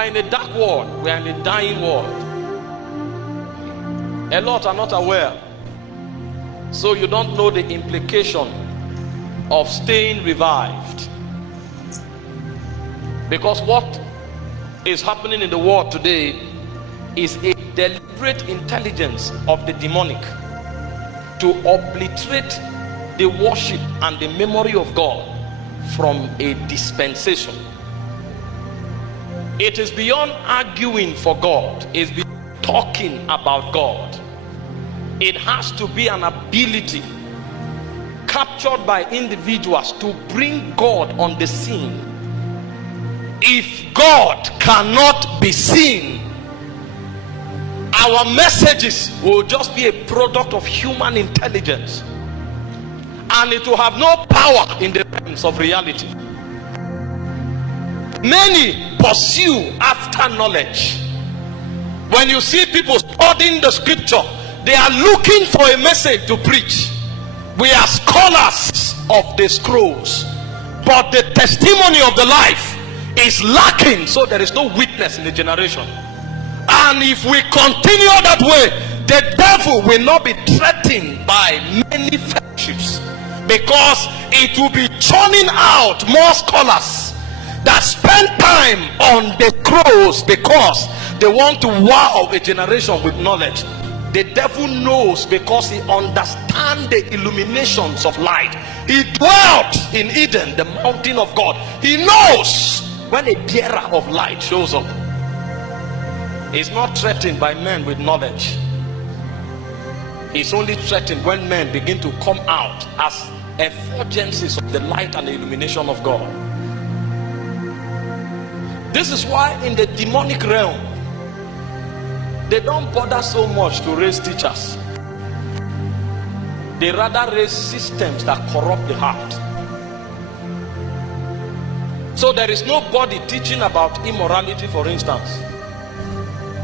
are in a dark world. We are in a dying world. A lot are not aware. So you don't know the implication of staying revived. Because what is happening in the world today is a deliberate intelligence of the demonic to obliterate the worship and the memory of God from a dispensation. It is beyond arguing for God. It's beyond talking about God. It has to be an ability captured by individuals to bring God on the scene. If God cannot be seen, our messages will just be a product of human intelligence, and it will have no power in the realms of reality. Many pursue after knowledge. When you see people studying the scripture, they are looking for a message to preach. We are scholars of the scrolls, but the testimony of the life is lacking, so there is no witness in the generation. And if we continue that way, the devil will not be threatened by many fellowships, because it will be churning out more scholars that spend time on the scrolls because they want to wow a generation with knowledge. The devil knows, because he understands the illuminations of light. He dwelt in Eden, the mountain of God. He knows when a bearer of light shows up. He's not threatened by men with knowledge. He's only threatened when men begin to come out as effulgences of the light and the illumination of God. This is why in the demonic realm, they don't bother so much to raise teachers. They rather raise systems that corrupt the heart. So there is nobody teaching about immorality, for instance.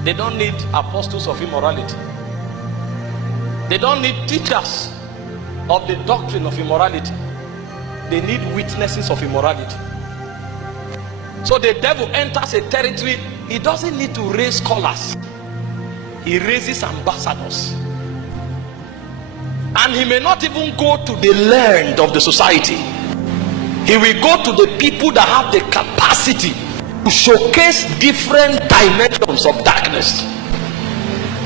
They don't need apostles of immorality. They don't need teachers of the doctrine of immorality. They need witnesses of immorality. So the devil enters a territory. He doesn't need to raise scholars. He raises ambassadors. And he may not even go to the learned of the society. He will go to the people that have the capacity to showcase different dimensions of darkness.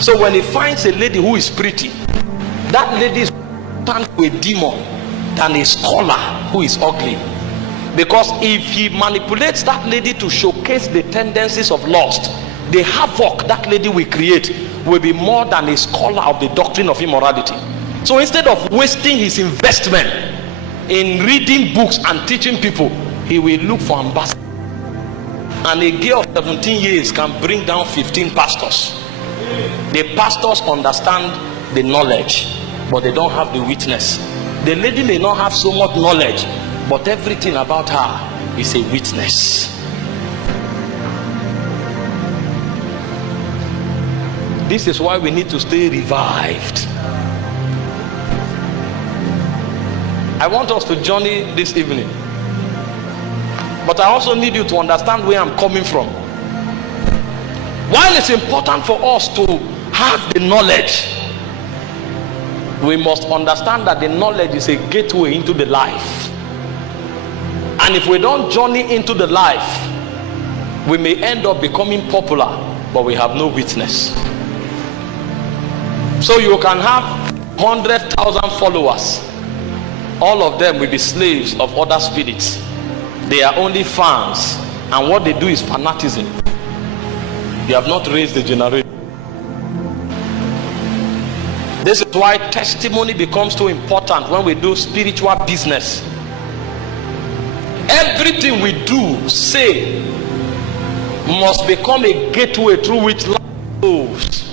So when he finds a lady who is pretty, that lady is turned to a demon than a scholar who is ugly. Because if he manipulates that lady to showcase the tendencies of lust, the havoc that lady will create will be more than a scholar of the doctrine of immorality. So instead of wasting his investment in reading books and teaching people, he will look for ambassadors. And a girl of 17 years can bring down 15 pastors. The pastors understand the knowledge, but they don't have the witness. The lady may not have so much knowledge, but everything about her is a witness. This is why we need to stay revived. I want us to journey this evening, but I also need you to understand where I'm coming from. While it's important for us to have the knowledge, we must understand that the knowledge is a gateway into the life. And if we don't journey into the life, we may end up becoming popular, but we have no witness. So you can have 100,000 followers. All of them will be slaves of other spirits. They are only fans, and what they do is fanaticism. You have not raised the generation. This is why testimony becomes so important when we do spiritual business. Everything we do, say, must become a gateway through which life moves.